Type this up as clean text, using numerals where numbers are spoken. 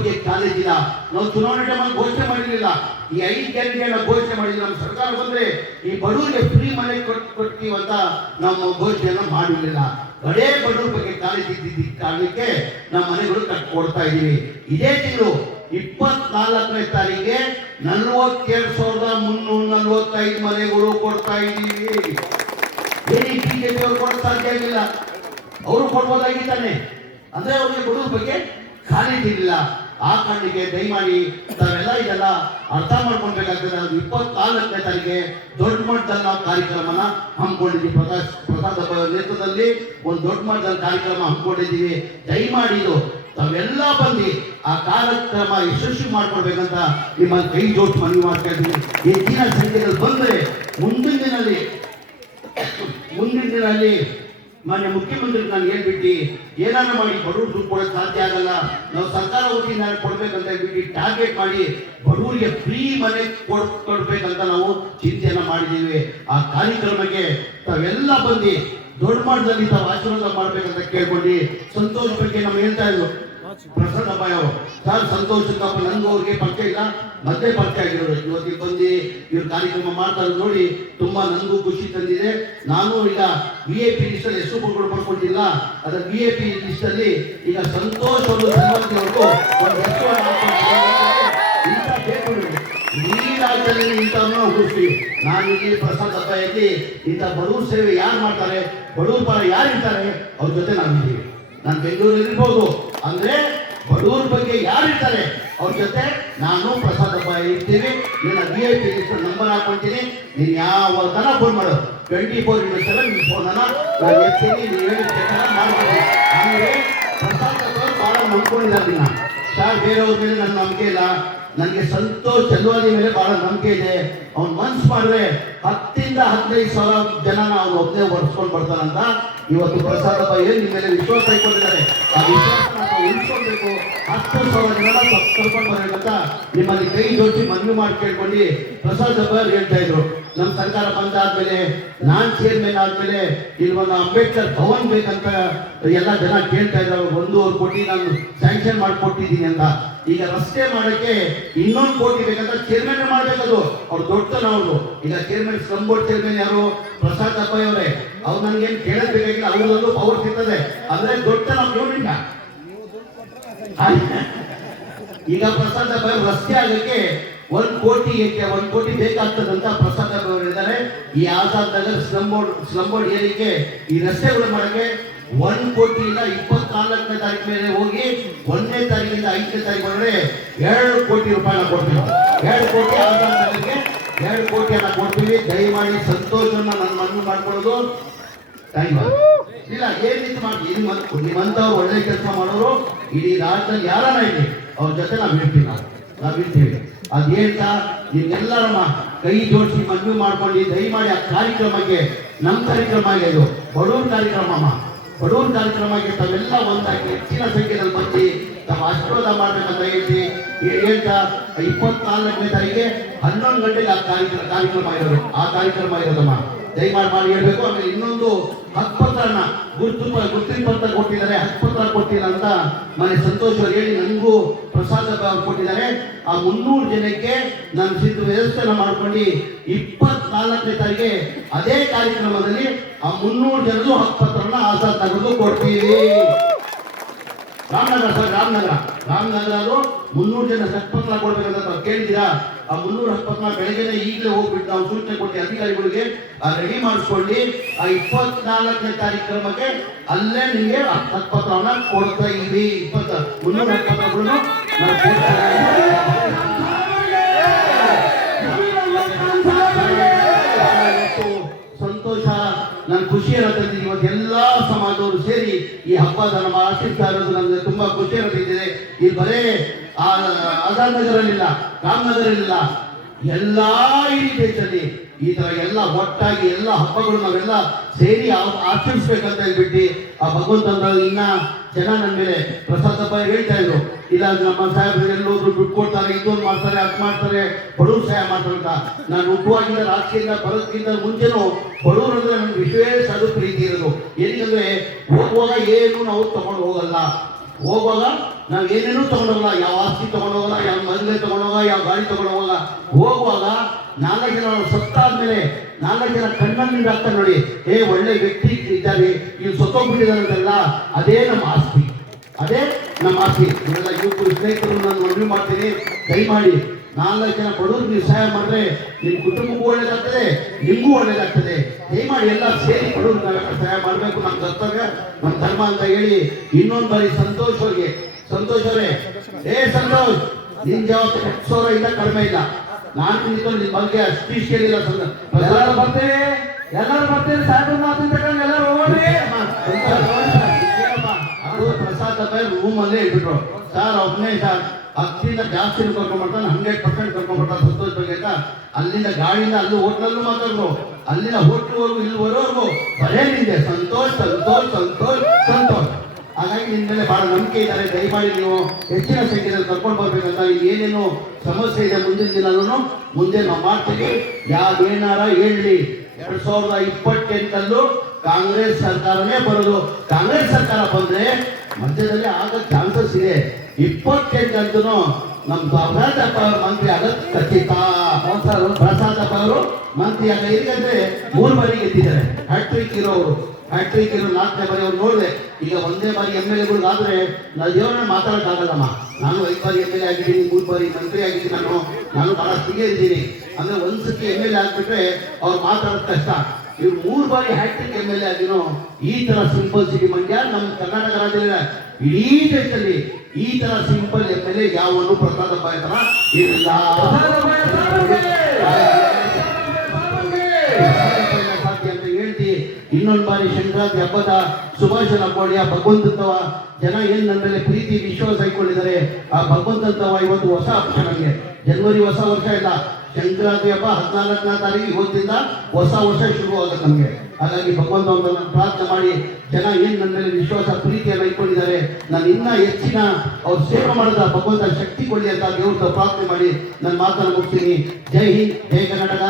ಬಗ್ಗೆ ಕಾಲೇಜ್ ಇಲ್ಲ. ನಾವು ಚುನಾವಣೆ ಟೈಮಲ್ಲಿ ಘೋಷಣೆ ಮಾಡಿರಲಿಲ್ಲ, ಈ 5 ಗ್ಯಾರಂಟಿಯನ್ನು ಘೋಷಣೆ ಮಾಡಿಲ್ಲ. ನಮ್ಮ ಸರ್ಕಾರ ಬಂದ್ರೆ ಈ ಬಡವರಿಗೆ ಫ್ರೀ ಮನೆ ಕೊಡ್ತೀವಿ ಅಂತ ನಾವು ಘೋಷಣೆಯನ್ನು ಮಾಡಿರಲಿಲ್ಲ. ಬಡೇ ಬಡವ್ರ ಬಗ್ಗೆ ಕಾಳಜಿ ಇದ್ದಿದ್ದ ಕಾರಣಕ್ಕೆ ನಮ್ಮ ಮನೆಗಳು ಕಟ್ಕೊಡ್ತಾ ಇದ್ದೀವಿ. ಇದೇ ತಿಂಗಳು 24ನೇ ತಾರೀಕಿಗೆ 42,345 ಮನೆಗಳು ಕೊಡ್ತಾ ಇದ್ದೀವಿ. ಏನಿ ಬಿಜೆಪಿ ಅವರು ಕೊಡೋದು ಸಾಧ್ಯ ಆಗಿಲ್ಲ, ಅವರು ಕೊಡ್ಬೋದಾಗಿದ್ದಾನೆ. ಅಂದ್ರೆ ಅವ್ರಿಗೆ ಬಡವ್ರ ಬಗ್ಗೆ ಕಾಳಜಿ ಇರಲಿಲ್ಲ. ಆ ಕಾರಣಕ್ಕೆ ದಯಮಾಡಿ ತಾವೆಲ್ಲ ಇದೆಲ್ಲ ಅರ್ಥ ಮಾಡ್ಕೊಳ್ಬೇಕಾಗ್ತದೆ. 24ನೇ ತಾರೀಕಿಗೆ ದೊಡ್ಡ ಮಟ್ಟದಲ್ಲಿ ನಾವು ಕಾರ್ಯಕ್ರಮನ ಹಮ್ಮಿಕೊಂಡಿದ್ದೀವಿ. ಪ್ರಸಾದ್ ನೇತೃತ್ವದಲ್ಲಿ ಒಂದು ದೊಡ್ಡ ಮಟ್ಟದಲ್ಲಿ ಕಾರ್ಯಕ್ರಮ ಹಮ್ಮಿಕೊಂಡಿದ್ದೀವಿ. ದಯಮಾಡಿ ಇದು ತಾವೆಲ್ಲ ಬಂದು ಆ ಕಾರ್ಯಕ್ರಮ ಯಶಸ್ವಿ ಮಾಡ್ಕೊಡ್ಬೇಕಂತ ನಿಮ್ಮಲ್ಲಿ ಕೈ ಜೋಡಿಸಿ ಮನವಿ ಮಾಡ್ತಾ ಇದ್ದೀವಿ. ಹೆಚ್ಚಿನ ಸಂಖ್ಯೆಯಲ್ಲಿ ಬಂದರೆ ಮುಂದಿನ ದಿನದಲ್ಲಿ ಮಾನ್ಯ ಮುಖ್ಯಮಂತ್ರಿ ನಾನು ಹೇಳ್ಬಿಟ್ಟು ಏನಾದ್ರು ಮಾಡಿ ಬಡವರು ದುಡ್ಡು ಕೊಡೋಕೆ ಸಾಧ್ಯ ಆಗಲ್ಲ, ನಾವು ಸರ್ಕಾರ ವತಿಯಿಂದ ಕೊಡ್ಬೇಕಂತ ಹೇಳ್ಬಿಟ್ಟು ಟಾರ್ಗೆಟ್ ಮಾಡಿ ಬಡವರಿಗೆ ಫ್ರೀ ಮನೆ ಕೊಡ್ಬೇಕಂತ ನಾವು ಚಿಂತೆಯನ್ನ ಮಾಡಿದ್ದೀವಿ. ಆ ಕಾರ್ಯಕ್ರಮಕ್ಕೆ ತಾವೆಲ್ಲ ಬಂದು ದೊಡ್ಡ ಮಟ್ಟದಲ್ಲಿ ತಾವು ಆಶೀರ್ವಾದ ಮಾಡ್ಬೇಕಂತ ಕೇಳ್ಕೊಂಡು ಸಂತೋಷ್ ಬಗ್ಗೆ ನಾವು ಹೇಳ್ತಾ ಇದ್ವು ಪ್ರಸಾದ್ ಅಬ್ಬಾಯಿ ಅವರು. ಸರ್ ಸಂತೋಷಕ್ಕಪ್ಪ ನನಗೂ ಅವ್ರಿಗೆ ಪರಿಚಯ ಇಲ್ಲ, ಮತ್ತೆ ಪರಿಚಯ ಆಗಿರೋದು. ಇವತ್ತಿಗೆ ಬಂದು ಇವ್ರ ಕಾರ್ಯಕ್ರಮ ಮಾಡ್ತಾ ನೋಡಿ ತುಂಬಾ ನನಗೂ ಖುಷಿ ತಂದಿದೆ. ನಾನು ಈಗ VIP ಲಿಸ್ಟ್ ಅಲ್ಲಿ ಹೆಸರು ಬರ್ಕೊಂಡಿಲ್ಲ, ಅದರ VIP ಲಿಸ್ಟ್ ಅಲ್ಲಿ ಈಗ ಸಂತೋಷ್ ಅವರು ಅವ್ರಿಗೂ ಒಂದು ಹೆಸರು ಇಂಥ ಬೇಕು. ಈ ರಾಜ್ಯದಲ್ಲಿ ಇಂಥವ್ರನ್ನ ಹುಡುಕ್ತೀವಿ. ನಾನು ಇಲ್ಲಿ ಪ್ರಸಾದ್ ಅಬ್ಬಾಯಲ್ಲಿ ಇಂಥ ಬಡವ್ರ ಸೇವೆ ಯಾರು ಮಾಡ್ತಾರೆ, ಬಡವ್ರ ಪರ ಯಾರು ಇರ್ತಾರೆ, ಅವ್ರ ಜೊತೆ ನಾವಿದ್ದೀವಿ. ನಾನು ಬೆಂಗಳೂರಲ್ಲಿ ಇರ್ಬೋದು, ಅಂದ್ರೆ ಬಡವ್ರ ಬಗ್ಗೆ ಯಾರು ಇರ್ತಾರೆ ಅವ್ರ ಜೊತೆ ನಾನು ಪ್ರಸಾದ್ ಅಬ್ಬಾಯಿ ಇರ್ತೀವಿ. ನಿನ್ನ VIP ಲಿಸ್ಟ್ ನಂಬರ್ ಹಾಕೊಳ್ತೀನಿ, ನೀನು ಯಾವ ತರ ಫೋನ್ ಮಾಡು, 24/7 ನಿಮ್ಮ ಫೋನನ್ನ ನಾನು ಎತ್ತೀನಿ, ನೀವು ಹೇಳಿದ ಮಾಡ್ತೀನಿ. ಅಂದರೆ ಪ್ರಸಾದ್ ಅಬ್ಬಾಯಿ ಬಹಳ ನಂಬ್ಕೊಂಡಿದ್ದಾರೆ ದಿನ. ಸರ್ ಬೇರೆಯವ್ರ ಮೇಲೆ ನನ್ನ ನಂಬಿಕೆ ಇಲ್ಲ, ನನಗೆ ಸಂತೋಷ್ ಚಲ್ವಾದಿ ಮೇಲೆ ಬಹಳ ನಂಬಿಕೆ ಇದೆ. ಅವ್ನು ಮನ್ಸು ಮಾಡಿದ್ರೆ 10,000-15,000 ಜನನ ಅವ್ನು ಒಬ್ಬನೇ ಒರೆಸ್ಕೊಂಡು ಬರ್ತಾನಂತ. ಇವತ್ತು ಪ್ರಸಾದ್ ಅಬ್ಬಾಯಿ ನಿಮ್ಮ ಮೇಲೆ ವಿಶ್ವಾಸ ಇಟ್ಕೊಂಡಿದ್ದಾರೆ. ಆ ವಿಶ್ವಾಸನ ನಾವು ಉಳಿಸ್ಕೊಳ್ಬೇಕು. 10,000 ಜನ ಕರ್ಕೊಂಡು ಬರಬೇಕಂತ ನಿಮ್ಮಲ್ಲಿ ಕೈ ಜೋಡಿಸಿ ಮನವಿ ಮಾಡಿ ಕೇಳ್ಕೊಂಡು ಪ್ರಸಾದ್ ಅಬ್ಬಾಯಿ ಹೇಳ್ತಾ ಇದ್ರು. ನಮ್ಮ ಸರ್ಕಾರ ಬಂದಾದ್ಮೇಲೆ ನಾನ್ ಚೇರ್ಮನ್ ಆದ್ಮೇಲೆ ಇಲ್ಲಿ ಒಂದು ಅಂಬೇಡ್ಕರ್ ಭವನ್ ಬೇಕಂತ ಎಲ್ಲ ಜನ ಕೇಳ್ತಾ ಇದ್ರು. 1.5 ಕೋಟಿ ನಾನು ಸ್ಯಾಂಕ್ಷನ್ ಮಾಡಿಕೊಟ್ಟಿದ್ದೀನಿ ಅಂತ. ಈಗ ರಸ್ತೆ ಮಾಡಕ್ಕೆ 2 ಕೋಟಿ ಬೇಕಂತ ಚೇರ್ಮನ್ ಮಾಡ್ಬೇಕದು. ಅವ್ರು ದೊಡ್ಡತನ ಅವರು. ಈಗ ಚೇರ್ಮನ್ ಸ್ಲಮ್ ಬೋರ್ಡ್ ಚೇರ್ಮನ್ ಯಾರು? ಪ್ರಸಾದ್ ಅಬ್ಬಾಯಿ ಅವರೇ. ಅವ್ರು ನನ್ಗೇನು ಕೇಳಬೇಕಾಗಿಲ್ಲ, ಅವ್ರಲ್ಲೂ ಪವರ್ ಸಿಗ್ತದೆ. ಅಂದ್ರೆ ದೊಡ್ಡತನ ನೋಡಿಲ್ಲ. ಈಗ ಪ್ರಸಾದ್ ಅಬ್ಬಾಯಿ ರಸ್ತೆ ಆಗಕ್ಕೆ 1 ಕೋಟಿ ಬೇಕಾಗ್ತದಂತ ಪ್ರಸಾದ್ ಅಬ್ಬಾಯಿ ಅವರು ಇದ್ದಾರೆ. ಈ ಆಜಾದ್ ನಗರ್ ಸ್ಲಮ್ ಬೋರ್ಡ್ ಏರಿಕೆ ಈ ರಸ್ತೆಗಳು ಮಾಡಕ್ಕೆ 1 ಕೋಟಿ ಇಲ್ಲ. 24ನೇ ತಾರೀಕು ಮೇಲೆ ಹೋಗಿ 1ನೇ ತಾರೀಕಿಂದ 5ನೇ ತಾರೀಕು ಒಳಗಡೆ 2 ಕೋಟಿ ರೂಪಾಯಿನ ಕೊಡ್ತೀವಿ. 2 ಕೋಟಿ ಆಜಾದ್ ನಗರ್ಗೆ 2 ಕೋಟಿಯನ್ನ ಕೊಡ್ತೀವಿ. ದಯಮಾಡಿ ಸಂತೋಷವನ್ನ ನನ್ನ ಮನವಿ ಮಾಡ್ಕೊಳ್ಳೋದು ಟೈಮ್ ಇಲ್ಲ. ಏನಿತ್ತು ಮಾಡಿ ನಿಮ್ಮಂತವ್ರು ಒಳ್ಳೆ ಕೆಲಸ ಮಾಡೋರು ಇಡೀ ರಾಜ್ಯದಲ್ಲಿ ಯಾರನ್ನ ಇರಲಿ ಅವ್ರ ಜೊತೆ ನಾವು ಇರ್ತೀವಿ. ಅದು ಹೇಳ್ತಾ ನಿಮ್ಗೆಲ್ಲರ ಕೈ ಜೋಡಿಸಿ ಮನವಿ ಮಾಡ್ಕೊಂಡು ದಯಮಾಡಿ ಆ ಕಾರ್ಯಕ್ರಮಕ್ಕೆ, ನಮ್ಮ ಕಾರ್ಯಕ್ರಮ ಇದು ಬಡವ್ರ ಕಾರ್ಯಕ್ರಮಕ್ಕೆ ತಾವೆಲ್ಲ ಒಂದಾಗಿ ಹೆಚ್ಚಿನ ಸಂಖ್ಯೆಯಲ್ಲಿ ಬಂದು ತಾವು ಆಶೀರ್ವಾದ ಮಾಡ್ಬೇಕಂತ ಹೇಳ್ತಾ 24ನೇ ತಾರೀಕಿಗೆ 11 ಗಂಟೆಗೆ ಆ ಕಾರ್ಯಕ್ರಮ ಇರೋದಮ್ಮ. ದಯಮಾಡಿ ಹೇಳ್ಬೇಕು. ಆಮೇಲೆ ಇನ್ನೊಂದು ಹಕ್ಕುಪತ್ರನ ಗುರುತಿನ ಪತ್ರ ಕೊಟ್ಟಿದ್ದಾರೆ, ಹಕ್ಕುಪತ್ರ ಕೊಟ್ಟಿಲ್ಲ ಅಂತ ಮನೆ ಸಂತೋಷ್ ಅವರು ಹೇಳಿ ನನಗೂ ಪ್ರಸಾದ್ ಅವರು ಕೊಟ್ಟಿದ್ದಾರೆ. ಆ 300 ಜನಕ್ಕೆ ನಾನು ವ್ಯವಸ್ಥೆನ ಮಾಡ್ಕೊಂಡು 24ನೇ ತಾರೀಕಿಗೆ ಅದೇ ಕಾರ್ಯಕ್ರಮದಲ್ಲಿ ಆ 300 ಜನರು ಹಕ್ಕುಪತ್ರನ ಆಜಾದ್ ನಗರದ್ದು ಕೊಡ್ತೀವಿ. ರಾಮನಗರ ಅದು 300 ಜನ ಹಕ್ಕುಪತ್ರ ಕೊಡ್ಬೇಕಂತ ಕೇಳಿದ್ದೀರಾ? ಆ 300 ಹಕ್ಕುಪತ್ರ ಬೆಳಗ್ಗೆನೆ ಈಗಲೇ ಹೋಗ್ಬಿಟ್ಟು ನಾವು ಸೂಚನೆ ಕೊಟ್ಟು ಅಧಿಕಾರಿಗಳಿಗೆ ರೆಡಿ ಮಾಡಿಸ್ಕೊಂಡು ಆ 24ನೇ ಕಾರ್ಯಕ್ರಮಕ್ಕೆ ಅಲ್ಲೇ ನಿಮಗೆ ಹಕ್ಕುಪತ್ರವನ್ನ ಕೊಡ್ತಾ ಇದ್ದೀವಿ. 300 ಹಕ್ಕುಪತ್ರಗಳನ್ನು ನಾವು ಕೊಡ್ತಾ ಸಂತೋಷ, ನನ್ನ ಖುಷಿಯನ್ನು ತಂದಿದ್ದೀನಿ. ಇವತ್ತು ಎಲ್ಲಾ ಸಮಾಜದವರು ಸೇರಿ ಈ ಹಬ್ಬದ ನಮ್ಮ ಆಚರಿಸ್ತಾ ಇರೋದು ನನಗೆ ತುಂಬಾ ಖುಷಿಯನ್ನು ತಂದಿದೆ. ಇದು ಬರೇ ಆಜಾದ್ ನಗರಲ್ಲಿಲ್ಲ, ರಾಮನಗರಲ್ಲಿಲ್ಲ, ಎಲ್ಲಾ ಈ ದೇಶದಲ್ಲಿ ಈ ತರ ಎಲ್ಲ ಒಟ್ಟಾಗಿ ಎಲ್ಲ ಹಬ್ಬಗಳು ನಾವೆಲ್ಲ ಸೇರಿ ಆಚರಿಸ್ಬೇಕಂತ ಹೇಳ್ಬಿಟ್ಟು ಆ ಭಗವಂತನ ಇನ್ನ ಜನ ನನ್ನ ಮೇಲೆ ಪ್ರಸಾದ್ ಅಬ್ಬಾಯಿ ಹೇಳ್ತಾ ಇದ್ರು, ಇಲ್ಲ ನಮ್ಮ ಸಾಹೇಬ್ರು ಎಲ್ಲೋದ್ರು ದುಡ್ಡು ಕೊಡ್ತಾರೆ, ಇದೊಂದು ಮಾಡ್ತಾರೆ, ಅದು ಮಾಡ್ತಾರೆ, ಬಡವ್ರು ಸಹಾಯ ಮಾಡ್ತಾರೆ ಅಂತ. ನಾನು ಹುಟ್ಟುವಾಗಿಂದ ರಾಜಕೀಯದಿಂದ ಬರೋದಕ್ಕಿಂತ ಮುಂಚೆನೂ ಬಡವರು ಅಂದ್ರೆ ನನಗೆ ವಿಶೇಷ ಅದು ಪ್ರೀತಿ ಇರೋದು. ಏನಂದ್ರೆ ಹೋಗುವಾಗ ಏನು ನಾವು ತಗೊಂಡು ಹೋಗಲ್ಲ, ಹೋಗುವಾಗ ನಾವು ಏನೇನೂ ತಗೊಂಡೋಗಲ್ಲ, ಯಾವ ಆಸ್ತಿ ತಗೊಂಡೋಗಲ್ಲ, ಯಾವ ಮದುವೆ ತಗೊಂಡೋಗಲ್ಲ, ಯಾವ ಗಾಡಿ ತಗೊಂಡೋಗಲ್ಲ. ಹೋಗುವಾಗ 4 ಜನ ಸತ್ತಾದ್ಮೇಲೆ 4 ಜನ ಕಣ್ಣಲ್ಲಿ ಆಗ್ತಾರೆ ನೋಡಿ, ಒಳ್ಳೆ ವ್ಯಕ್ತಿ ಇದ್ದಾರೆ, ಇವ್ರು ಸತ್ತೋಗ್ಬಿಟ್ಟಿದಾರಂತೆಲ್ಲ, ಅದೇ ನಮ್ಮ ಆಸ್ತಿ, ಅದೇ ನಮ್ಮ ಆಸ್ತಿ. ಇವೆಲ್ಲ ಯುವಕರು ಸ್ನೇಹಿತರು ನಾನು ಮನವಿ ಮಾಡ್ತೀನಿ, ದಯಮಾಡಿ 4 ಜನ ಬಡವರು ನೀವು ಸಹಾಯ ಮಾಡಿದ್ರೆ ನಿಮ್ಮ ಕುಟುಂಬಕ್ಕೂ ಒಳ್ಳೇದಾಗ್ತದೆ, ನಿಮಗೂ ಒಳ್ಳೇದಾಗ್ತದೆ. ದಯಮಾಡಿ ಎಲ್ಲ ಸೇರಿ ಬಡವರು ನಾವೆಲ್ಲ ಸಹಾಯ ಮಾಡಬೇಕು, ನಮ್ಮ ಕರ್ತವ್ಯ, ನಮ್ಮ ಧರ್ಮ ಅಂತ ಹೇಳಿ ಇನ್ನೊಂದು ಬಾರಿ ಸಂತೋಷ್ ಅವರೇ, ಸಂತೋಷ್ ನಿನ್ ಜವಾಬ್ದಾರಿ 10,000 ಇಂದ ಕಡಿಮೆ ಇಲ್ಲ. ನಾನು ನಿಂತ್ಕೊಂಡು ನಿನ್ ಬಗ್ಗೆ ಸ್ಪೀಚ್ ಕೇಳಿಲ್ಲ. ಎಲ್ಲರೂ ಬರ್ತೀವಿ ಸಾಹೇಬ್ರ ಮಾತಿನ ತಗೊಂಡು ಎಲ್ಲರೂ ಹೋಗ್ರಿ. ಅದು ಪ್ರಸಾದ್ ರೂಮ್ ಅಲ್ಲೇ ಇಟ್ಬಿಟ್ರು ಸರ್, ಒಬ್ಬನೇ ಸರ್ 10 ಜಾಸ್ತಿ ಕರ್ಕೊಂಡ್ಬರ್ತಾನೆ, 100% ಕರ್ಕೊಂಡ್ಬರ್ತಾನೆ ಸಂತೋಷ್ ಬಗ್ಗೆ ಅಂತ. ಅಲ್ಲಿಂದ ಗಾಡಿಯಿಂದ ಅಲ್ಲಿ ಹೋಟ್ಲಲ್ಲೂ ಮಾತಾಡಿದ್ರು, ಅಲ್ಲಿಂದ ಹೋಟ್ಲ್ವರೆಗೂ ಇಲ್ಲಿ ಬರೋರ್ಗು ಬರೇ ನಿಂದೆ ಸಂತೋಷ್ ಸಂತೋಷ್ ಸಂತೋಷ್ ಸಂತೋಷ್. ಹಾಗಾಗಿ ನಿನ್ನ ಮೇಲೆ ಬಹಳ ನಂಬಿಕೆ ಇದ್ದಾರೆ, ದಯಮಾಡಿ ನೀವು ಹೆಚ್ಚಿನ ಸಂಖ್ಯೆಯಲ್ಲಿ ಕರ್ಕೊಂಡು ಬರ್ಬೇಕಂತ. ಏನೇನು ಸಮಸ್ಯೆ ಇದೆ ಮುಂದಿನ ದಿನನೂ ಮುಂದೆ ನಾವು ಮಾಡ್ತೀವಿ. ಯಾವೇನಾರ ಹೇಳಿ 2028 ಕಾಂಗ್ರೆಸ್ ಸರ್ಕಾರನೇ ಬರೋದು. ಕಾಂಗ್ರೆಸ್ ಸರ್ಕಾರ ಬಂದ್ರೆ ಮಧ್ಯದಲ್ಲಿ ಆಗೋ ಚಾನ್ಸಸ್ ಇದೆ. 28 ನಮ್ಮ ಪ್ರಸಾದಪ್ಪ ಅವರು ಮಂತ್ರಿ ಆಗೋದು ಖಚಿತ. ಪ್ರಸಾದಪ್ಪ ಅವರು ಮಂತ್ರಿ ಆಗ ಇದಕ್ಕೆ 3 ಬಾರಿ ಗೆದ್ದಿದ್ದಾರೆ. ಹ್ಯಾಟ್ರಿಕ್ ಇರೋರು 4ನೇ ಬಾರಿ ಅವ್ರು ನೋಡಿದೆ. ಈಗ 1ನೇ ಬಾರಿ MLA ನಾವು ದೇವರನ್ನ ಮಾತಾಡೋಕ್ಕಾಗಲ್ಲಮ್ಮ. ನಾನು 5 ಬಾರಿ MLA ಆಗಿದ್ದೀನಿ, 3 ಬಾರಿ ಮಂತ್ರಿ ಆಗಿದ್ದೀನಿ, ನಾನು ಬಹಳ ಸ್ಥಿಗೆ ಇದ್ದೀನಿ. ಅಂದ್ರೆ ಒಂದ್ಸತಿ MLA ಆಗ್ಬಿಟ್ರೆ ಅವ್ರು ಮಾತಾಡೋದು ಕಷ್ಟ. ಇವ್ರು 3 ಬಾರಿ ಹ್ಯಾಟ್ರಿಕ್ MLA ಆಗಿನೋ ಈ ತರ ಸಿಂಪಲ್ ಸಿಟಿ ಮಂಡ್ಯ ನಮ್ಮ ಕರ್ನಾಟಕ ರಾಜ್ಯದ ಇಡೀ ದೇಶದಲ್ಲಿ ಈ ತರ ಸಿಂಪಲ್ MLA ಯಾವನು ಪ್ರಸಾದಪ್ಪ ತರ ಇಲ್ಲ ಅಂತ ಹೇಳ್ತಿ. ಇನ್ನೊಂದು ಬಾರಿ ಸಂಕ್ರಾಂತಿ ಹಬ್ಬದ ಶುಭಾಶಯ ಕೋಳಿ. ಆ ಭಗವಂತಂತವ ಜನ ಏನ್ ನನ್ನ ಮೇಲೆ ಪ್ರೀತಿ ವಿಶ್ವಾಸ ಇಟ್ಕೊಂಡಿದ್ದಾರೆ, ಆ ಭಗವಂತಂತವ ಇವತ್ತು ಹೊಸ ವರ್ಷ. ನಮಗೆ ಜನವರಿ ಹೊಸ ವರ್ಷ ಇಲ್ಲ, ಸಂಕ್ರಾಂತಿ ಹಬ್ಬ 14ನೇ ತಾರೀಕು, ಇವತ್ತಿಂದ ಹೊಸ ವರ್ಷ ಶುರು ಆಗುತ್ತೆ ನಮಗೆ. ಹಾಗಾಗಿ ಭಗವಂತನ ಪ್ರಾರ್ಥನೆ ಮಾಡಿ, ಜನ ಏನ್ ನನ್ನ ಮೇಲೆ ವಿಶ್ವಾಸ ಪ್ರೀತಿಯನ್ನು ಇಟ್ಕೊಂಡಿದ್ದಾರೆ, ನಾನು ಇನ್ನ ಹೆಚ್ಚಿನ ಅವ್ರು ಸೇವೆ ಮಾಡಿದ ಭಗವಂತ ಶಕ್ತಿ ಕೊಡಿ ಅಂತ ದೇವ್ರ ಪ್ರಾರ್ಥನೆ ಮಾಡಿ ನನ್ನ ಮಾತನ್ನು ಮುಗಿಸ್ತೀನಿ. ಜೈ ಹಿಂದ್, ಜೈ ಕರ್ನಾಟಕ.